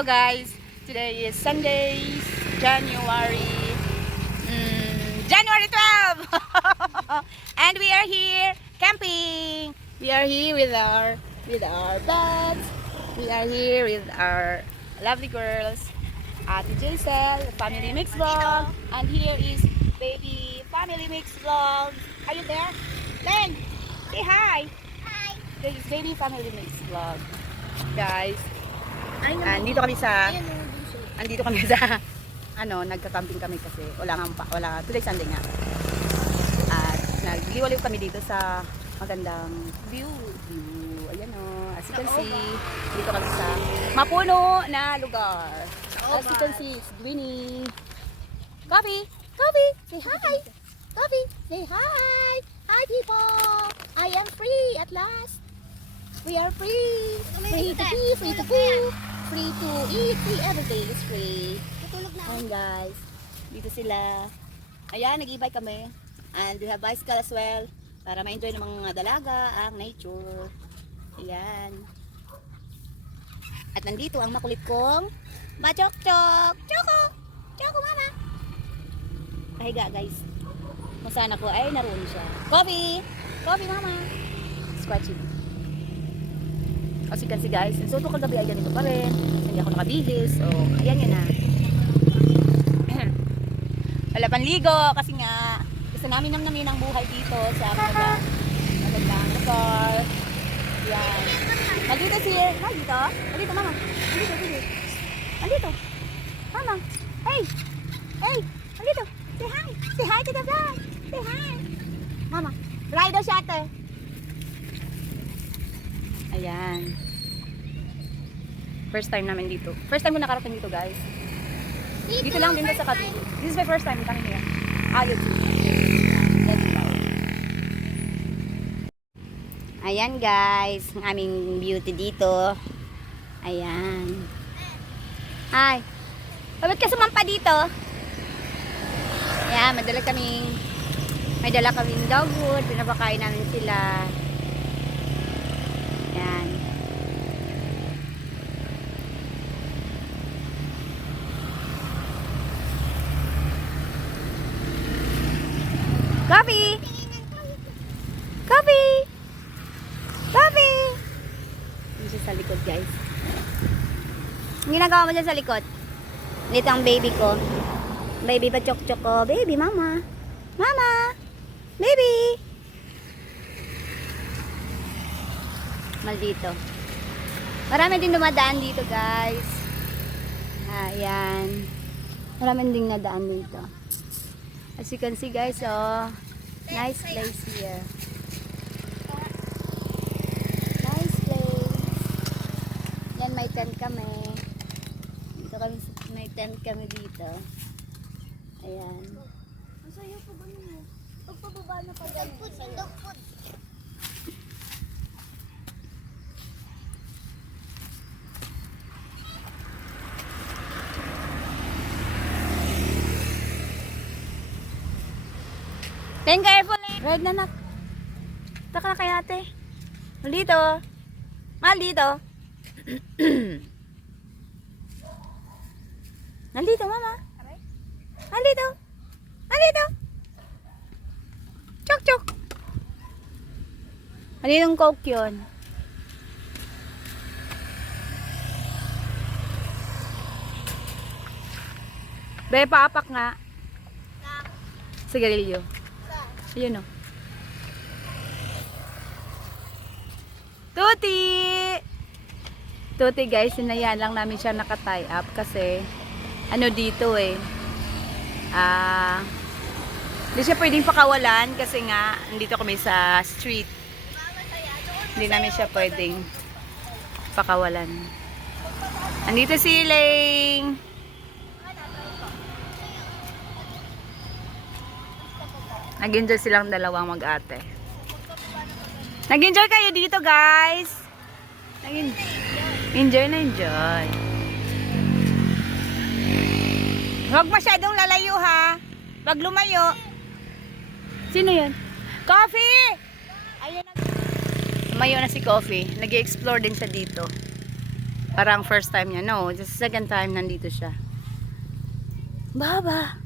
Hello guys, today is Sunday, January January 12 and we are here camping. We are here with our beds. We are here with our lovely girls, Ate Jaisel, Family Mix Vlog, and here is Baby Family Mix Vlog. Are you there? Len, say hi. Hi! This is Baby Family Mix Vlog. Guys, andito kami sa nagka-camping kami kasi wala today Sunday nga. At nagliwaliw kami dito sa magandang view. Ayan o, as you can see, dito kami sa mapuno na lugar. As you can see, it's Winnie. Coffee, say hi. Coffee, say hi. Hi people, I am free at last. We are free. Free to be, free to poo, free to eat, free everything is free. Natulog na. Ayan guys, dito sila. Ayan, nag-e-bike kami. And we have bicycle as well para ma-enjoy ng mga dalaga ang nature. Ayan. At nandito ang makulit kong Bachok-chok. Choco mama. Kahiga guys. Kung saan ako ay naroon siya. Coffee mama. Squatchy. As you can see guys, so ito kagabi ay ganito pa rin. Hindi ako nakabihis. So, ayan yun na. Wala panligo kasi nga gusto namin namin ang buhay dito sa magandang lugar. Yan. Nandito Nandito mama. Nandito. Mama. Hey. Nandito. Say hi to the vlog. Say hi. Mama. Ride the shutter. Ayan. First time namin dito. First time ko nakarating dito guys. Dito lang din sa Cavite. This is my first time coming here. YouTube. Let's go. Ayan guys, ang aming beauty dito. Ayan. Hi. Bakit ka sumampa dito? Ayan, may dala kaming dog food. Pinapakain namin sila. Ayan. Coffee! Dito sa likod guys. Ang ginagawa mo dyan sa likod? Dito ang baby ko. Baby Bachok-chok ko. Baby, mama. Baby. Maldito. Marami din dumadaan dito guys. Ayan. Marami din nadaan dito. As you can see guys, oh, nice place here. Nice place. Yan, may tent kami. May tent kami dito. Ayan. Masaya pa ba nyo? Pagpababa na pa dyan. Dog food. Then carefully. Ride na nak. Taka na kay ate. Maldito. Nandito mama. Nandito. Chok. Ano yung coke yun? Be, paapak nga. Sigarilyo. Ayun o. Tuti guys, sinayaan lang namin siya naka-tie up kasi ano dito hindi siya pwedeng pakawalan kasi nga nandito kami sa street. Hindi namin siya pwedeng pakawalan. Andito si Ling. Nag-enjoy silang dalawang mag-ate. Nag-enjoy kayo dito guys. Enjoy. Huwag masyadong lalayo ha. Pag lumayo. Sino yun? Coffee! Ayun na. Lumayo na si Coffee. Nag-explore din siya dito. Parang first time niya. No, just second time nandito siya. Baba!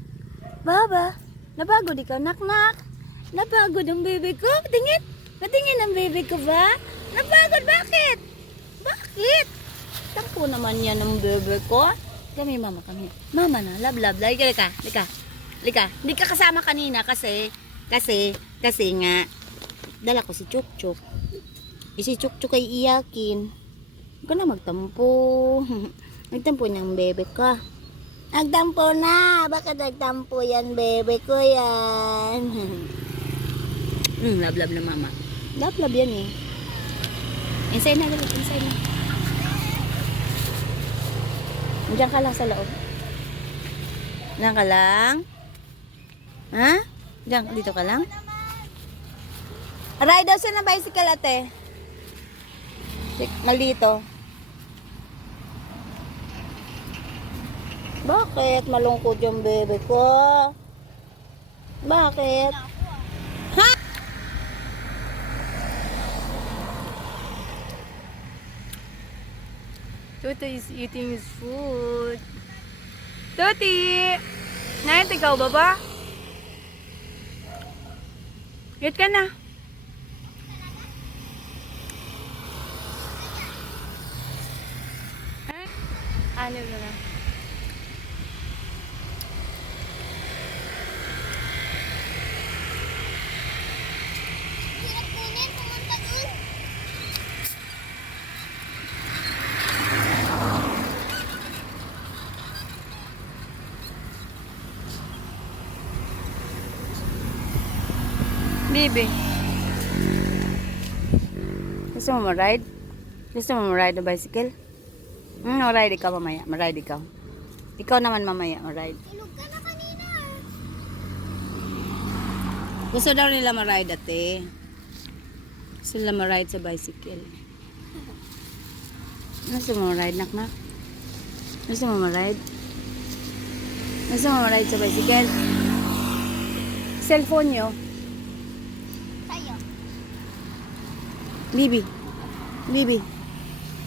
Baba! Napagod ikaw, nak-nak! Napagod ang baby ko? Tingin! Patingin ang baby ko ba? Napagod, bakit? Bakit? Tampo naman yan ang baby ko. Kami, mama, kami. Mama na, love, love. Lika. Hindi ka kasama kanina kasi nga, dala ko si Chuk Chuk. Si Chuk Chuk ay iyakin. Huwag ka na magtampo. Nagtampo niyang bebe ka. Nagtampo na. Bakit nagtampo yan, bebe ko yan? Love na mama. Love yan eh. Inside na. Diyan ka lang sa loob. Diyan ka lang. Ha? Dito ka lang? Ride daw siya ng bicycle, ate. Maldito. Bakit? Malungkot yung bebe ko. Bakit? Ha? Toto is eating his food. Toti! Nait, ikaw ba ba? Eat ka na. Ano na? Hirap kunin, pumunta dun. Bibi. Gusto mo ma-ride? Gusto mo ma-ride na bicycle? Ma-ride ikaw mamaya. Ma-ride ikaw. Ikaw naman mamaya ma-ride. Tulog ka na kanina. Gusto daw nila ma-ride, ate. Gusto nila ma-ride sa bicycle. Gusto mo ma-ride, nak? Gusto mo ma-ride? Gusto mo ma-ride sa bicycle? Cellphone nyo. Tayo. Bibi.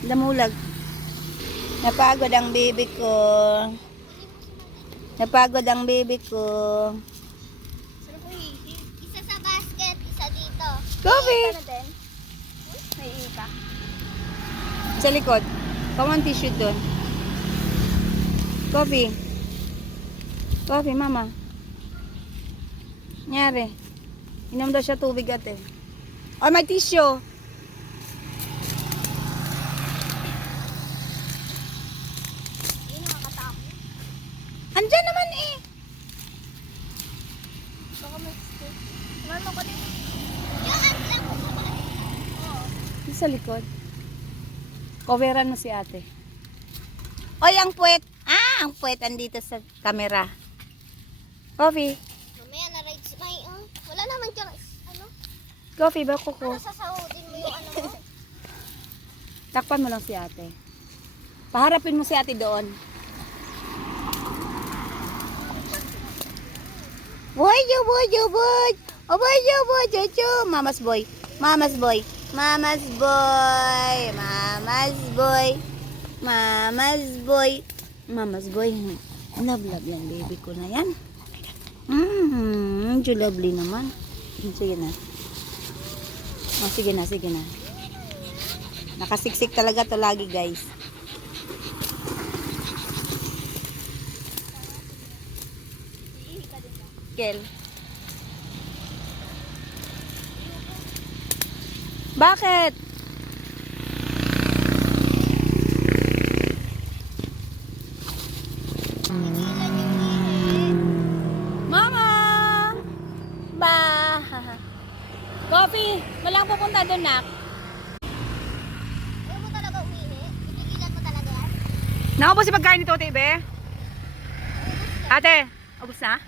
Damulag. Napagod ang baby ko. Sarap ko isa sa basket, isa dito. Coffee! May ika. Sa likod. Common tissue doon. Coffee, mama. Nyari. Inom daw siya tubig, ate. Oh, may tissue. Yun ang makatakot. Andyan naman eh. Baka may stick. Mama ko din. Yung ang lang ko naman. Oo. Sa likod. Coveran mo si ate. Oy, ang puwet. Ang puwet andito sa camera. Coffee. Mamaya na-rides may, wala naman dyan, Coffee ba kuko? sasahudin mo yung mo. Takpan mo lang si ate. Paharapin mo si ate doon. Boy. Mama's boy. Love yan, baby ko na yan. Lovely naman. Sige na. Oh, sige na. Nakasiksik talaga to lagi, guys. Kel. Bakit? Mama! Ba! Coffee! Walang pupunta doon, nak. Ayaw mo talaga umihi? Ipigilan mo talaga yan? Nakapos si pagkain nito, ate, be? Ate, ubos na?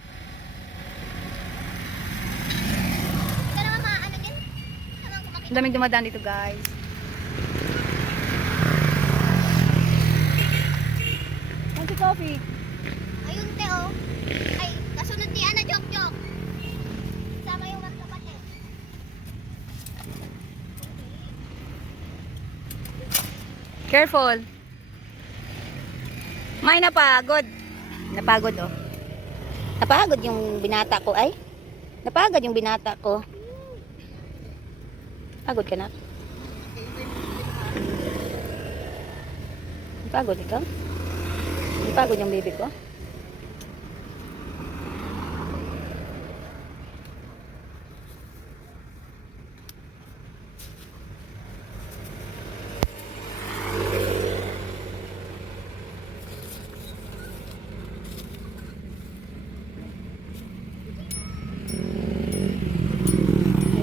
Hindi ka naman maano din? Naman kumakit. Ang daming dumadaan dito, guys. Thank you, coffee. Ayun, te, oh. Ay, kasunod ni Ana Jok. Sama yung mas kapatid. Careful. May napagod. Napagod oh. Napagod yung binata ko ay. Napagod yung binata ko. Pagod ka na? Pagod ikaw? Pagod yung baby ko?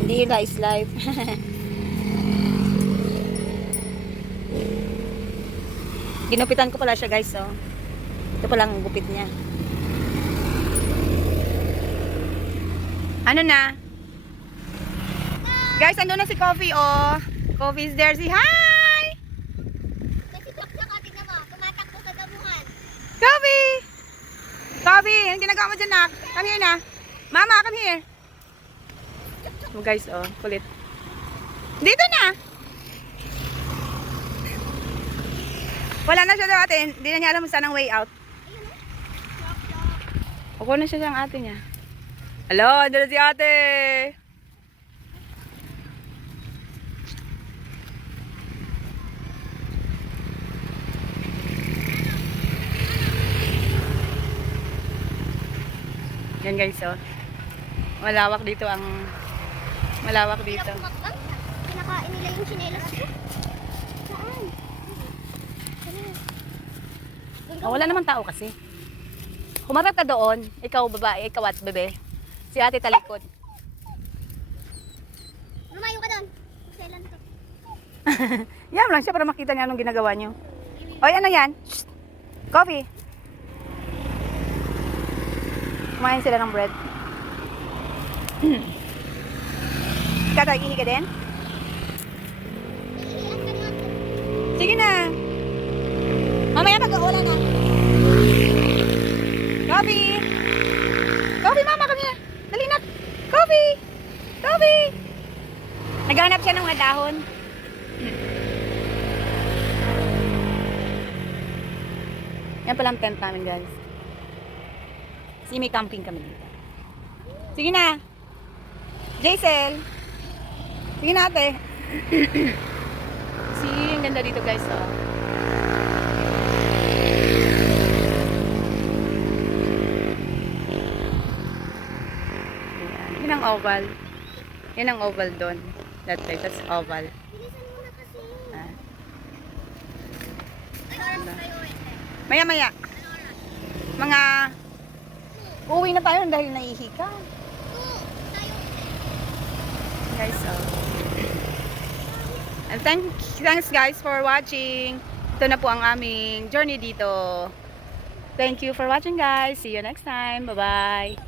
Hindi yun guys, live. Ginupitan ko pala siya guys, oh. Ito pala ang gupit niya. Ano na? Guys, ando na si Coffee, oh. Coffee is there. Say hi! Kasi Chok-Chok, ate na mo, tumatakbo sa damuhan. Coffee! Coffee! Anong ginagawa mo dyan, nak? Come here na. Mama, come here. Oh, guys, oh. Kulit. Dito na! Wala na siya daw ate. Hindi na niya alam kung saan ang way out. Ako na siya siyang ate niya. Hello, andun na si ate. Yan guys, oh. Malawak dito ang... Malawak dito. Pinakain nila yung sinelas ko. Saan? Oh, wala naman tao kasi. Kumarap ka doon. Ikaw babae, ikaw at bebe. Si ate talikod. Lumayo ka doon. Kailan to? Yan lang siya para makita niya anong ginagawa niyo. Oy, ano yan? Shh. Coffee. Kumain sila ng bread. Ikaw, ihi ka din? Iiyak ka nga. Sige na. Mamaya pag-uula na. Coffee! Coffee, mama, come here. Dali na. Coffee! Coffee! Naghanap siya ng mga dahon. Yan pala ang tent namin, guys. Kasi may camping kami dito. Sige na. Jaisel. Sige na, ate. See, ang ganda dito, guys, oh. Yan ang oval. Yan ang oval doon. That place, that's oval. Bilisan mo na kasi. Ah. Ay, oras kayo eh. Maya-maya. Mga uwi na tayo dahil naihi ka. Tayo. Guys, so. And thanks guys for watching. Ito na po ang aming journey dito. Thank you for watching guys. See you next time. Bye-bye.